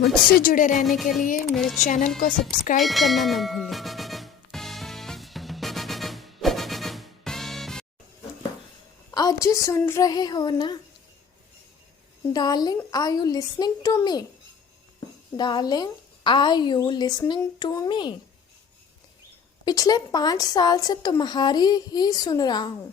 मुझसे जुड़े रहने के लिए मेरे चैनल को सब्सक्राइब करना न भूलें। आज जो सुन रहे हो ना, darling are you listening to me? Darling are you listening to me? पिछले 5 साल से तुम्हारी ही सुन रहा हूँ।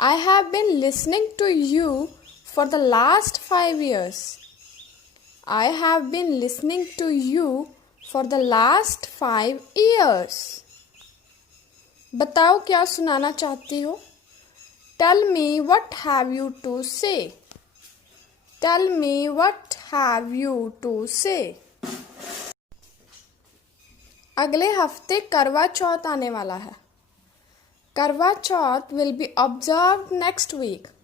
I have been listening to you for the last 5 years. I have been listening to you for the last 5 years. बताओ क्या सुनाना चाहती हो? Tell me what have you to say? Tell me what have you to say? अगले हफ्ते करवा चौथ आने वाला है. करवा चौथ will be observed next week.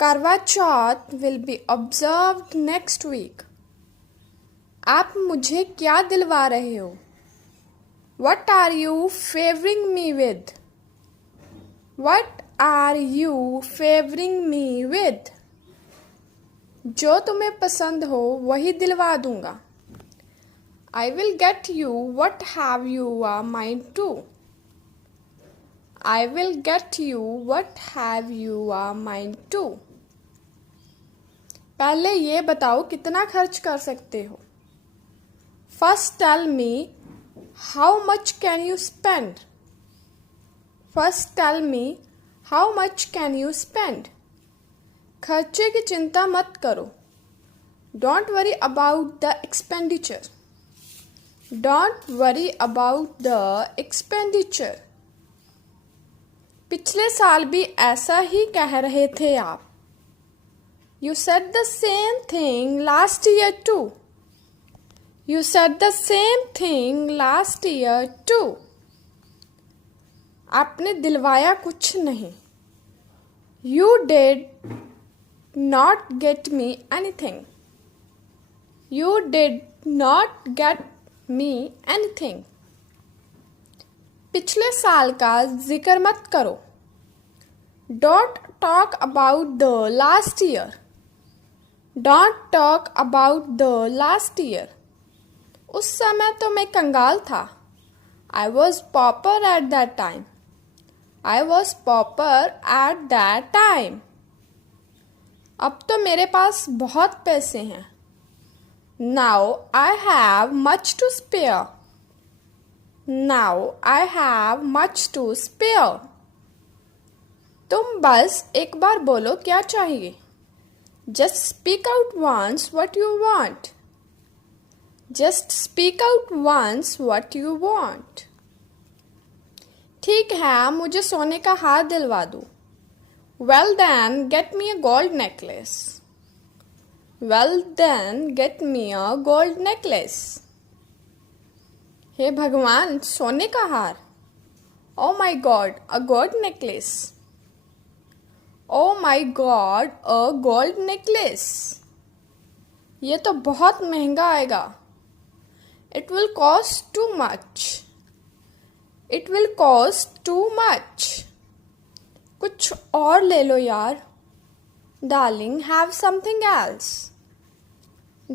करवा चौथ will be observed next week. आप मुझे क्या दिलवा रहे हो? What are you favoring me with? What are you favoring me with? जो तुम्हें पसंद हो वही दिलवा दूंगा. I will get you what have you a mind to. I will get you what have you a mind to. पहले ये बताओ कितना खर्च कर सकते हो? First tell me how much can you spend? First tell me how much can you spend? खर्चे की चिंता मत करो. Don't worry about the expenditure. Don't worry about the expenditure. पिछले साल भी ऐसा ही कह रहे थे आप. You said the same thing last year too. You said the same thing last year too. आपने दिलवाया कुछ नहीं. You did not get me anything. You did not get me anything. पिछले साल का जिक्र मत करो. Don't talk about the last year. Don't talk about the last year. उस समय तो मैं कंगाल था. I was pauper at that time. I was pauper at that time. अब तो मेरे पास बहुत पैसे हैं. Now I have much to spare. Now I have much to spare. तुम बस एक बार बोलो क्या चाहिए. Just speak out once what you want. Just speak out once what you want. ठीक है, मुझे सोने का हार दिलवा दो. Well then, get me a gold necklace. Well then, get me a gold necklace. हे भगवान, सोने का हार. Oh my God, a gold necklace. Oh my God, a gold necklace. ये तो बहुत महंगा आएगा. It will cost too much. It will cost too much. कुछ और ले लो यार. Darling, have something else.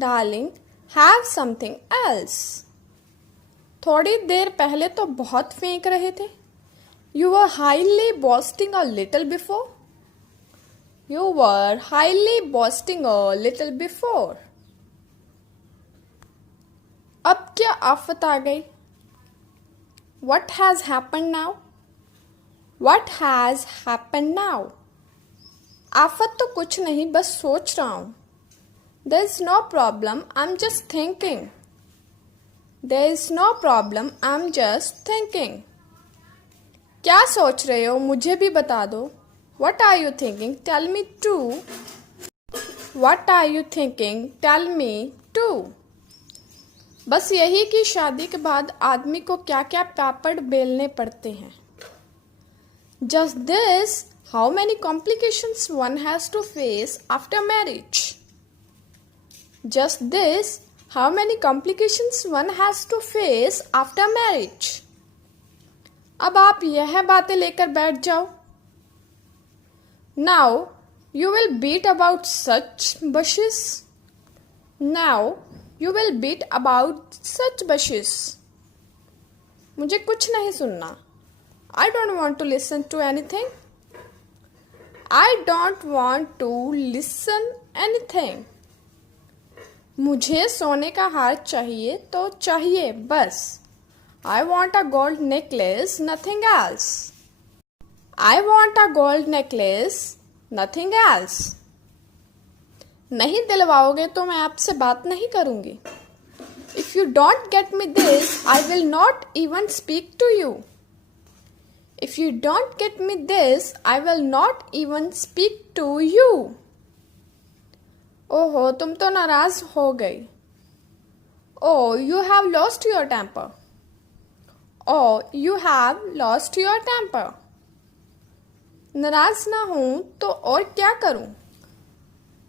Darling, have something else. थोड़ी देर पहले तो बहुत फेंक रहे थे. You were highly boasting a little before. You were highly boasting a little before. अब क्या आफत आ गई? What has happened now? What has happened now? आफत तो कुछ नहीं, बस सोच रहा हूँ. There is no problem, I'm just thinking. There is no problem, I'm just thinking. क्या सोच रहे हो? मुझे भी बता दो. What are you thinking? Tell me too. What are you thinking? Tell me too. बस यही कि शादी के बाद आदमी को क्या क्या पापड़ बेलने पड़ते हैं. Just this, how many complications one has to face after marriage. Just this, how many complications one has to face after marriage. अब आप यह बातें लेकर बैठ जाओ. Now you will beat about such bushes. Now you will beat about such bushes. मुझे कुछ नहीं सुनना. I don't want to listen to anything. I don't want to listen anything. मुझे सोने का हार चाहिए तो चाहिए बस. I want a gold necklace, nothing else. I want a gold necklace, nothing else. नहीं दिलवाओगे तो मैं आपसे बात नहीं करूंगी. If you don't get me this, I will not even speak to you. If you don't get me this, I will not even speak to you. ओहो तुम तो नाराज हो गई. Oh, you have lost your temper. Oh, you have lost your temper. नाराज ना हूं तो और क्या करूं?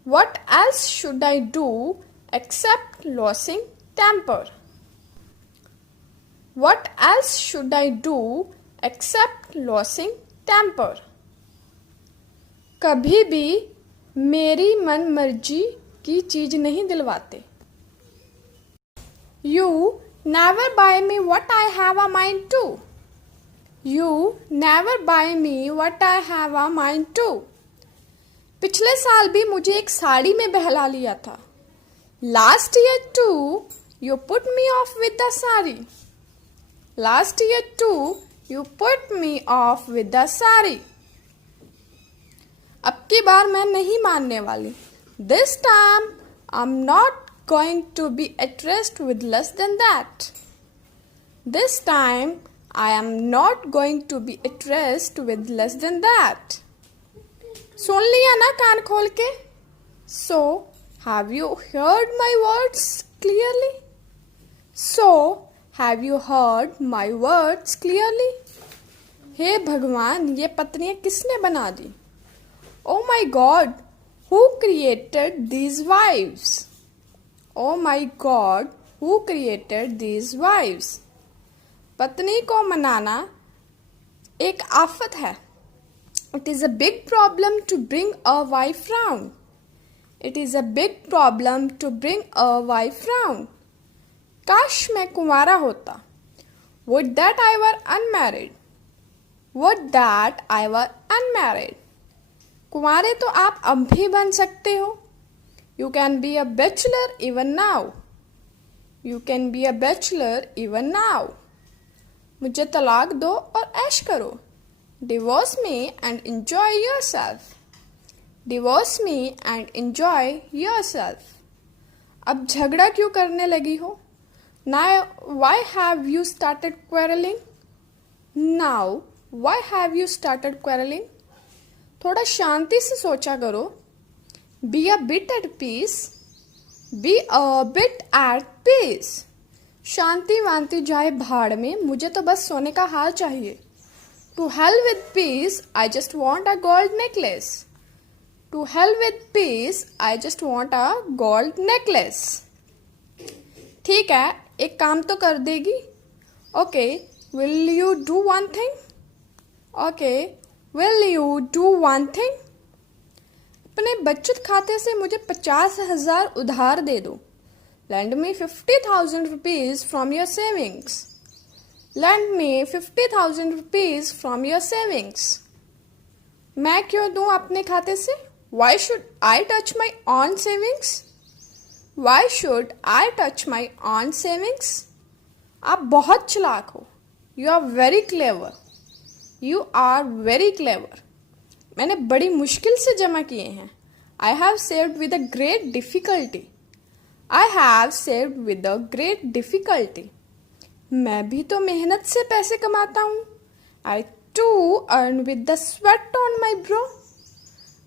What else should I do except losing temper? What else should I do except losing temper? कभी भी मेरी मन मर्जी की चीज नहीं दिलवाते. You never buy me what I have a mind to. You never buy me what I have a mind to. पिछले साल भी मुझे एक साड़ी में बहला लिया था. Last year too, you put me off with the sari. Last year too, you put me off with the sari. अब की बार मैं नहीं मानने वाली. This time, I'm not going to be addressed with less than that. This time, I am not going to be addressed with less than that. सुन लिया ना कान खोल के? So, have you heard my words clearly? So, have you heard my words clearly? हे भगवान, ये पत्नियां किसने बना दी? Oh my God, who created these wives? Oh my God, who created these wives? पत्नी को मनाना एक आफत है. It is a big problem to bring a wife round. It is a big problem to bring a wife round. काश मैं कुंवारा होता. Would that I were unmarried. Would that I were unmarried. कुंवारे तो आप अब भी बन सकते हो. You can be a bachelor even now. You can be a bachelor even now. मुझे तलाक दो और ऐश करो. Divorce me and enjoy yourself. Divorce me and enjoy yourself. अब झगड़ा क्यों करने लगी हो? Now why have you started quarreling? Now why have you started quarreling? थोड़ा शांति से सोचा करो. Be a bit at peace. Be a bit at peace. शांति वांति जाए भाड़ में, मुझे तो बस सोने का हार चाहिए. To hell with peace, I just want a gold necklace. To hell with peace, I just want a gold necklace. ठीक है, एक काम तो कर देगी. Okay, will you do one thing? Okay, will you do one thing? अपने बचत खाते से मुझे 50,000 उधार दे दो. Lend me 50,000 rupees from your savings. Lend me 50,000 rupees from your savings. मैं क्यों दूं अपने खाते से? Why should I touch my own savings? Why should I touch my own savings? आप बहुत चालाक हो. You are very clever. You are very clever. मैंने बड़ी मुश्किल से जमा किए हैं. I have saved with a great difficulty. I have saved with a great difficulty. मैं भी तो मेहनत से पैसे कमाता हूँ. I too earn with the sweat on my brow.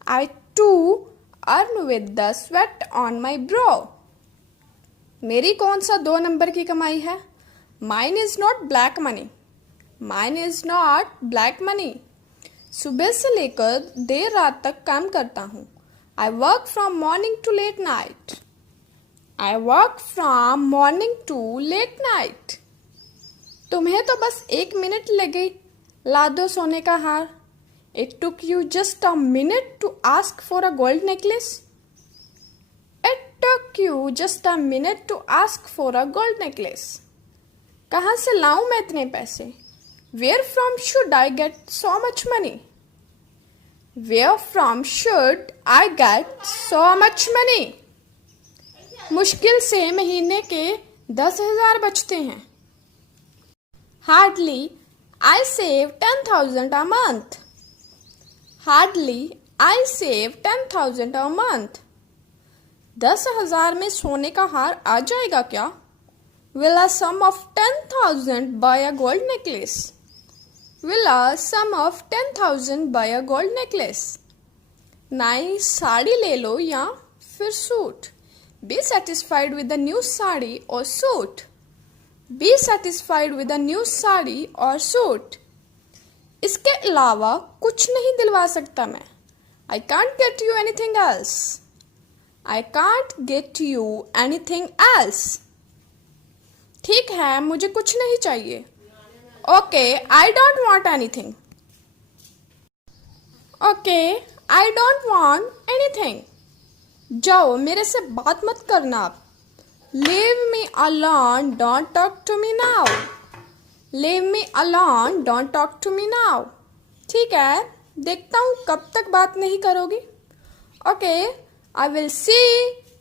I too earn with the sweat on my brow. मेरी कौन सा 2 नंबर की कमाई है? Mine is not black money. Mine is not black money. सुबह से लेकर देर रात तक काम करता हूँ. I work from morning to late night. I work from morning to late night. तुम्हें तो बस 1 मिनट लगे ला दो सोने का हार. It took you just a minute to ask for a gold necklace. It took you just a minute to ask for a gold necklace. कहाँ से लाऊं मैं इतने पैसे? Where from should I get so much money? Where from should I get so much money? मुश्किल से महीने के 10,000 बचते हैं. Hardly I save 10,000 a month. Hardly I save 10,000 a month. 10,000 में सोने का हार आ जाएगा क्या? Will a sum of 10,000 buy a gold necklace? Will a sum of 10,000 buy a gold necklace? नई साड़ी ले लो या फिर suit. Be satisfied with the new sari or suit. Be satisfied with the new sari or suit. इसके अलावा कुछ नहीं दिलवा सकता मैं. I can't get you anything else. I can't get you anything else. ठीक है, मुझे कुछ नहीं चाहिए. Okay, I don't want anything. Okay, I don't want anything. जाओ, मेरे से बात मत करना आप. Leave me alone, don't talk to me now. Leave me alone, don't talk to me now. ठीक है, देखता हूँ कब तक बात नहीं करोगी. Okay, I will see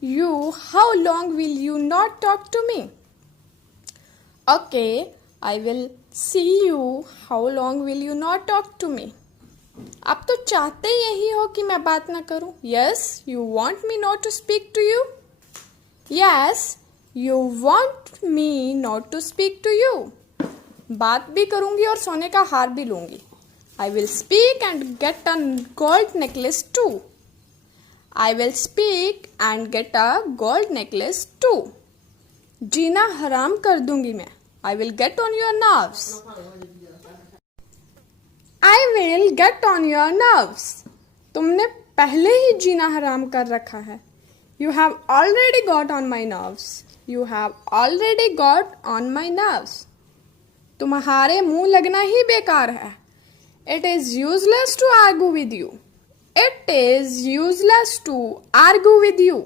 you. How long will you not talk to me? Okay, I will see you. How long will you not talk to me? आप तो चाहते ही यही हो कि मैं बात ना करूं. Yes, you want me not to speak to you. Yes, you want me not to speak to you. बात भी करूंगी और सोने का हार भी लूंगी. I will speak and get a gold necklace too. I will speak and get a gold necklace too. जीना हराम कर दूंगी मैं. I will get on your nerves. I will get on your nerves. तुमने पहले ही जीना हराम कर रखा है. You have already got on my nerves. You have already got on my nerves. तुम्हारे मुंह लगना ही बेकार है. It is useless to argue with you. It is useless to argue with you.